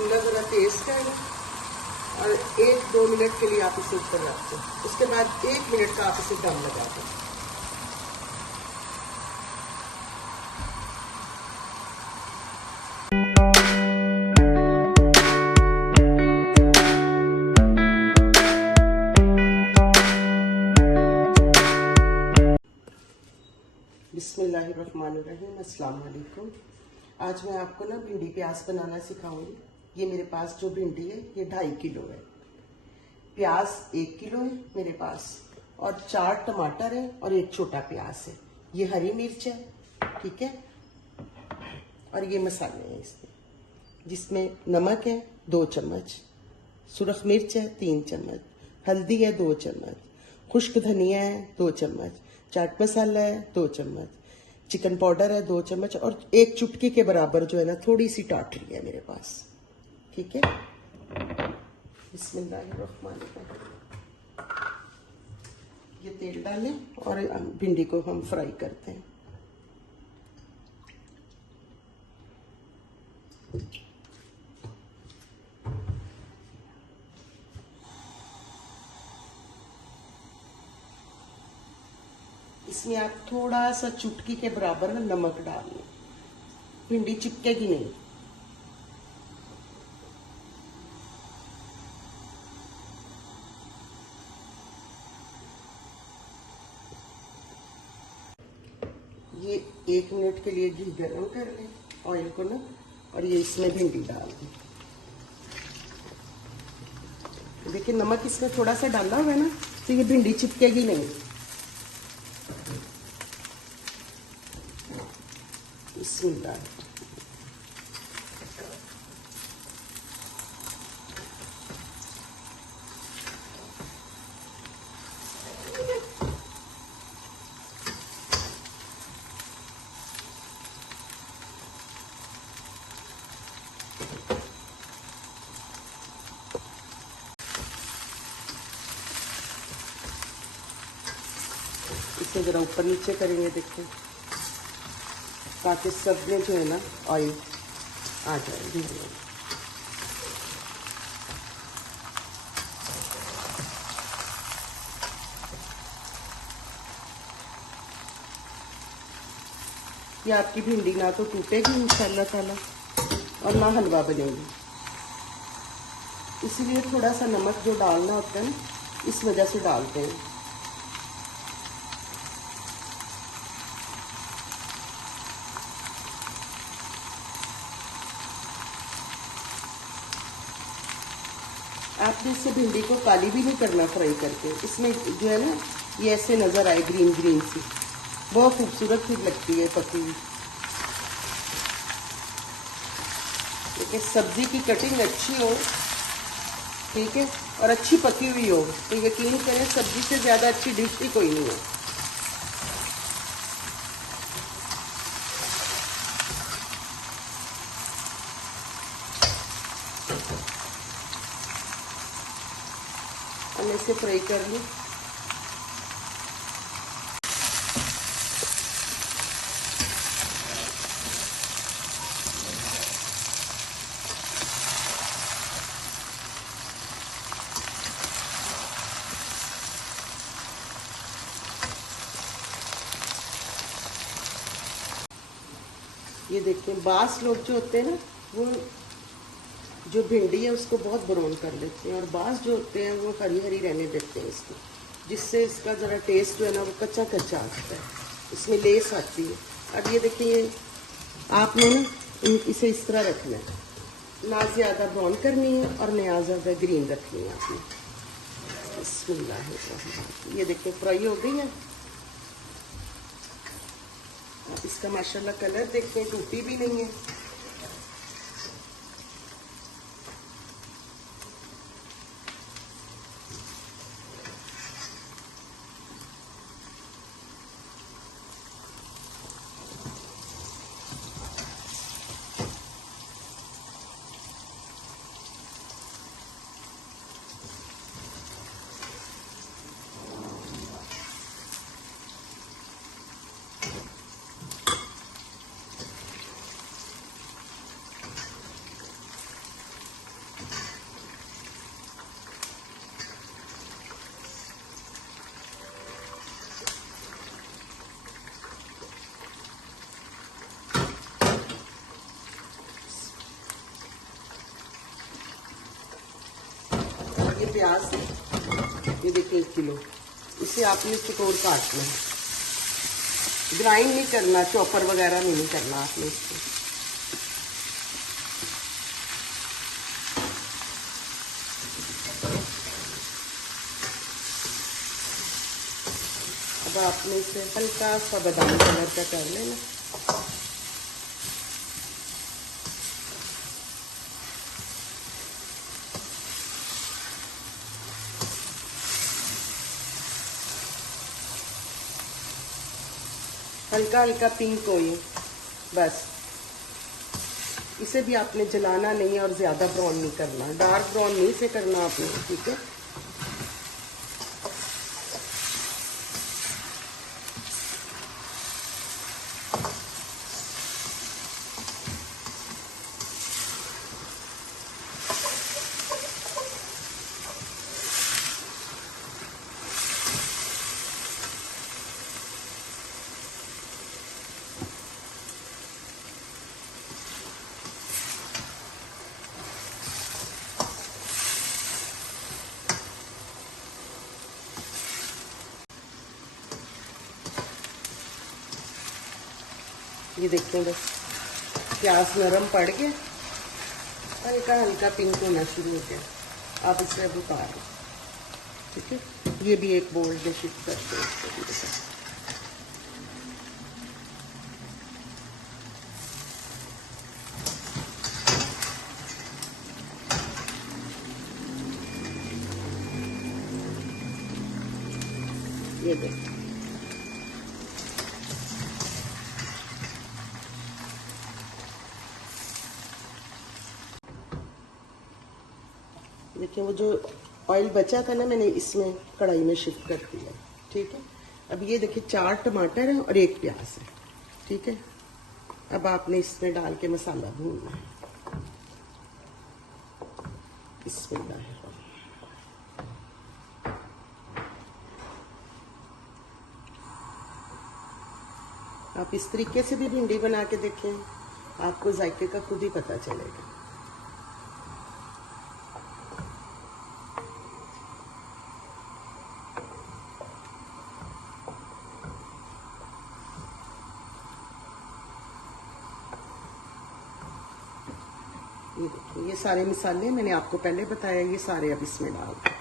चूल्हा ज़रा तेज़ करें और 1-2 मिनट के लिए आप इसे ऊपर रख दें। उसके बाद 1 मिनट का आप इसे दम लगा दें। बिस्मिल्लाहिर्रहमानिर्रहीम, अस्सलाम वालेकुम। आज मैं आपको ना भिंडी प्याज बनाना सिखाऊंगी। ये मेरे पास जो भिंडी है ये 2.5 किलो है, प्याज 1 किलो है मेरे पास, और 4 टमाटर है और 1 छोटा प्याज है। ये हरी मिर्च है, ठीक है। और ये मसाले हैं इसमें, जिसमें नमक है 2 चम्मच, सुरख मिर्च है 3 चम्मच, हल्दी है 2 चम्मच, खुश्क धनिया है 2 चम्मच, चाट मसाला है 2 चम्मच, चिकन पाउडर है 2 चम्मच, और 1 चुटकी के बराबर जो है ना थोड़ी सी टाटरी है मेरे पास, ठीक है। बिस्मिल्लाहिर्रहमानिर्रहीम। ये तेल डालें और भिंडी को हम फ्राई करते हैं। इसमें आप थोड़ा सा चुटकी के बराबर नमक डाल लें, भिंडी चिपकेगी नहीं। ये 1 मिनट के लिए घी गर्म कर लें, ऑयल को ना, और ये इसमें भिंडी डाल दें। देखिए नमक इसमें थोड़ा सा डाला हुआ है ना, तो ये भिंडी चिपकेगी नहीं। बिस्मिल्लाह। इसे जरा ऊपर नीचे करेंगे, देखिए, ताकि सब में जो है ना ऑयल आ जाए। ये आपकी भिंडी ना तो टूटेगी इंशाल्लाह ताला, और ना हलवा बनेगी। इसीलिए थोड़ा सा नमक जो डालना होता है ना, इस वजह से डालते हैं। आपने इससे भिंडी को काली भी नहीं करना फ्राई करके। इसमें जो है ना ये ऐसे नजर आए ग्रीन ग्रीन सी, बहुत खूबसूरत सी लगती है पकी हुई। देखिए सब्जी की कटिंग अच्छी हो, ठीक है, और अच्छी पकी हुई हो, तो यकीन करें सब्जी से ज्यादा अच्छी डिश ही कोई नहीं है। हम इसे फ्राई कर लें। ये देखिए बास लोग जो होते हैं ना, वो जो भिंडी है उसको बहुत ब्राउन कर लेते हैं, और बास जो होते हैं वो हरी हरी रहने देते हैं इसको, जिससे इसका ज़रा टेस्ट जो है ना वो कच्चा कच्चा आता है, इसमें लेस आती है। अब ये देखिए आपने ना इसे इस तरह रखना है, ना ज़्यादा ब्राउन करनी है और ना ज़्यादा ग्रीन रखनी है आपने। बिस्मिल्लाह। ये देखिए फ्राई हो गई है। इसका माशाल्लाह कलर देखते हैं, टूटी भी नहीं है। प्याज है, ये देखिए 1 किलो, इसे आपने चकोर काटना है, ग्राइंड नहीं करना, चॉपर वगैरह में नहीं करना आपने इसको। अब आपने इसे हल्का सा बादामी कलर का कर लेना। हल्का हल्का पिंक हो ये, बस। इसे भी आपने जलाना नहीं है और ज़्यादा ब्राउन नहीं करना, डार्क ब्राउन नहीं से करना आपने, ठीक है। ये देखिए बस प्याज नरम पड़ गया, हल्का हल्का पिंक होना शुरू हो गया। आप इसे अब उतार, ठीक है। ये भी एक बोल में शिफ्ट करते हैं इसको। ये देखिए देखिए वो जो ऑयल बचा था ना, मैंने इसमें कढ़ाई में शिफ्ट कर दिया, ठीक है। अब ये देखिए 4 टमाटर है और 1 प्याज है, ठीक है। अब आपने इसमें डाल के मसाला भूनना है। बिस्मिल्लाह। आप इस तरीके से भी भिंडी बना के देखें, आपको जायके का खुद ही पता चलेगा। ये देखिए ये सारे मसाले मैंने आपको पहले बताया, ये सारे अब इसमें डाल दें।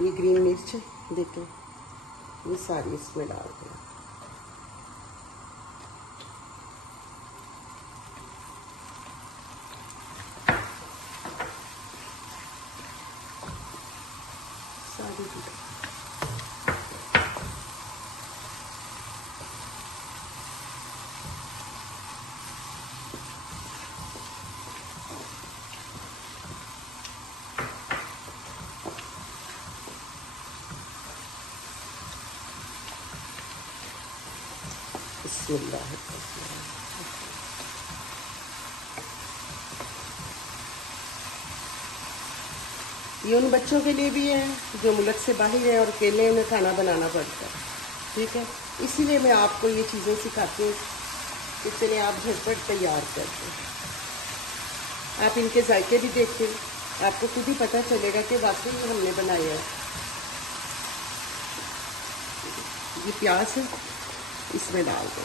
ये ग्रीन मिर्च देखें, ये सारी इसमें डाल दें। सारी ये उन बच्चों के लिए भी है जो मुल्क से बाहर है और अकेले उन्हें खाना बनाना पड़ता है, ठीक है। इसीलिए मैं आपको ये चीज़ें सिखाती हूँ कि चलिए आप झटपट तैयार करते हैं। आप इनके जायके भी देखते, आपको खुद ही पता चलेगा कि वाकई हमने बनाया है। ये प्याज है, इसमें डाल दो।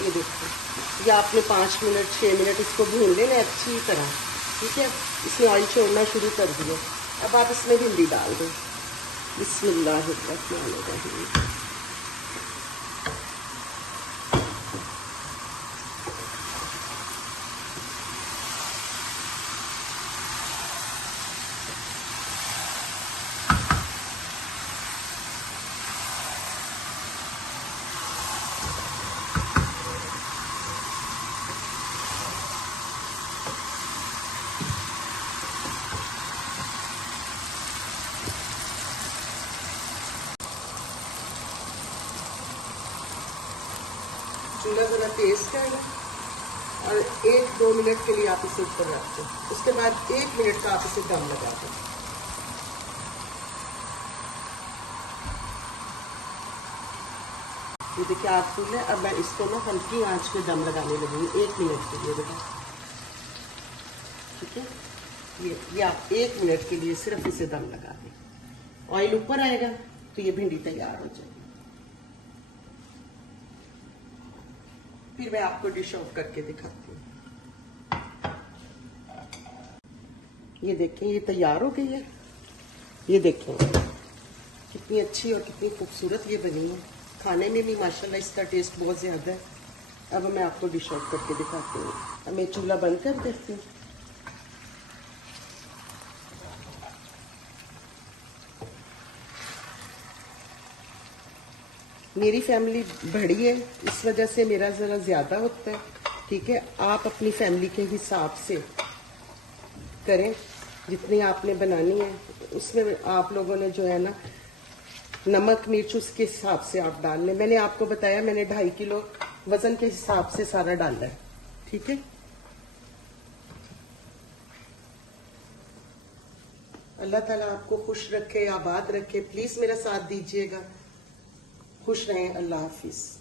ये देखो, ये आपने 5 मिनट 6 मिनट इसको भून लेना अच्छी तरह। ठीक है, इसमें ऑयल छोड़ना शुरू कर दिया। अब आप इसमें भिंडी डाल दो। बिस्मिल्लाहिर्रहमानिर्रहीम। चूल्हा ज़रा तेज करना और 1-2 मिनट के लिए आप इसे ऊपर रख दो। उसके बाद 1 मिनट का आप इसे दम लगा दो। ये देखिए आग फूल है। अब मैं इसको ना हल्की आंच पे दम लगाने लगूंगी 1 मिनट के लिए बेटा। ठीक है, ये आप 1 मिनट के लिए सिर्फ इसे दम लगा दें। ऑयल ऊपर आएगा तो ये भिंडी तैयार हो जाएगी। फिर मैं आपको डिश आउट करके दिखाती हूँ। ये देखें, ये तैयार हो गई है। ये देखें कितनी अच्छी और कितनी खूबसूरत ये बनी है। खाने में भी माशाल्लाह इसका टेस्ट बहुत ज़्यादा है। अब मैं आपको डिश आउट करके दिखाती हूँ। अब मैं चूल्हा बंद कर देती हूँ। मेरी फैमिली बड़ी है, इस वजह से मेरा ज़रा ज़्यादा होता है। ठीक है, आप अपनी फैमिली के हिसाब से करें। जितनी आपने बनानी है उसमें आप लोगों ने जो है ना नमक मिर्च उसके हिसाब से आप डाल लें। मैंने आपको बताया, मैंने 2.5 किलो वज़न के हिसाब से सारा डाला है। ठीक है, अल्लाह ताला आपको खुश रखे, आबाद रखे। प्लीज़ मेरा साथ दीजिएगा। खुश रहें। अल्लाह हाफिज़।